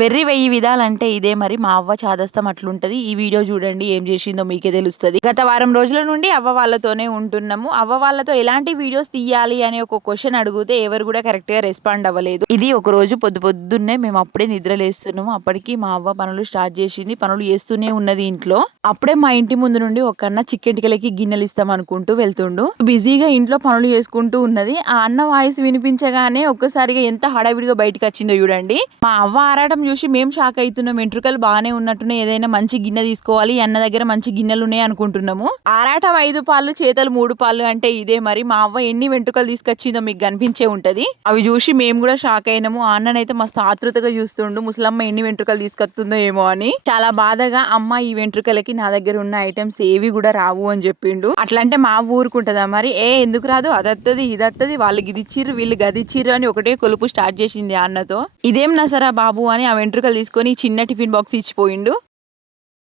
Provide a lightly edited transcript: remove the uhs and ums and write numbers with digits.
వెర్రి 1000 విధాలంటే ఇదే మరి. మా అవ్వ చాదస్తం అట్లుంటది. ఈ వీడియో చూడండి ఏం చేసిందో మీకే తెలుస్తది. గత వారం రోజుల నుండి అవ్వ వాళ్ళతోనే ఉంటున్నాము. అవ్వ వాళ్ళతో ఎలాంటి వీడియోస్ తీయాలి అనే ఒక క్వశ్చన్ అడిగితే ఎవరు కూడా కరెక్ట్ గా రెస్పాండ్ అవ్వలేదు. ఇది ఒక రోజు పొద్దున్నే మేము అప్పుడే నిద్రలేస్తున్నాము. అప్పటికి మా అవ్వ పనులు స్టార్ట్ చేసింది. పనులు చేస్తూనే ఉన్నది ఇంట్లో. అప్పుడే మా ఇంటి ముందు నుండి ఒక అన్న చిక్కెంటికలకి గిన్నెలు ఇస్తాం అనుకుంటూ వెళ్తుండు. బిజీగా ఇంట్లో పనులు చేసుకుంటూ ఉన్నది. ఆ అన్న వాయిస్ వినిపించగానే ఒక్కసారిగా ఎంత హడావిడిగా బయటకు వచ్చిందో చూడండి. మా అవ్వ ఆరాటం చూసి మేము షాక్ అవుతున్నాం. వెంట్రుకలు బాగానే ఉన్నట్టున్నాయి, ఏదైనా మంచి గిన్నె తీసుకోవాలి, అన్న దగ్గర మంచి గిన్నెలు ఉన్నాయి అనుకుంటున్నాము. ఆరాటం 5 పాలు, చేతలు 3 పాలు అంటే ఇదే మరి. మా అవ్వ ఎన్ని వెంట్రుకలు తీసుకొచ్చిందో మీకు కనిపించే ఉంటది. అవి చూసి మేము కూడా షాక్ అయినాము. ఆ అన్ననైతే మస్తు ఆతృతగా చూస్తుండు, ముసలమ్మ ఎన్ని వెంట్రుకలు తీసుకొస్తుందో ఏమో అని. చాలా బాధగా, అమ్మ ఈ వెంట్రుకలకి నా దగ్గర ఉన్న ఐటమ్స్ ఏవి కూడా రావు అని చెప్పిండు. అట్లంటే మా ఊరుకుంటదా మరి? ఎందుకు రాదు, అదత్తది ఇదత్తది, వాళ్ళు గిదిచ్చిర్రు వీళ్ళు గదిచ్చిర్రు అని ఒకటే కొలుపు స్టార్ట్ చేసింది ఆ అన్నతో. ఇదేం నసరా బాబు అని ఆ వెంట్రుకలు తీసుకొని చిన్న టిఫిన్ బాక్స్ ఇచ్చిపోయిండు.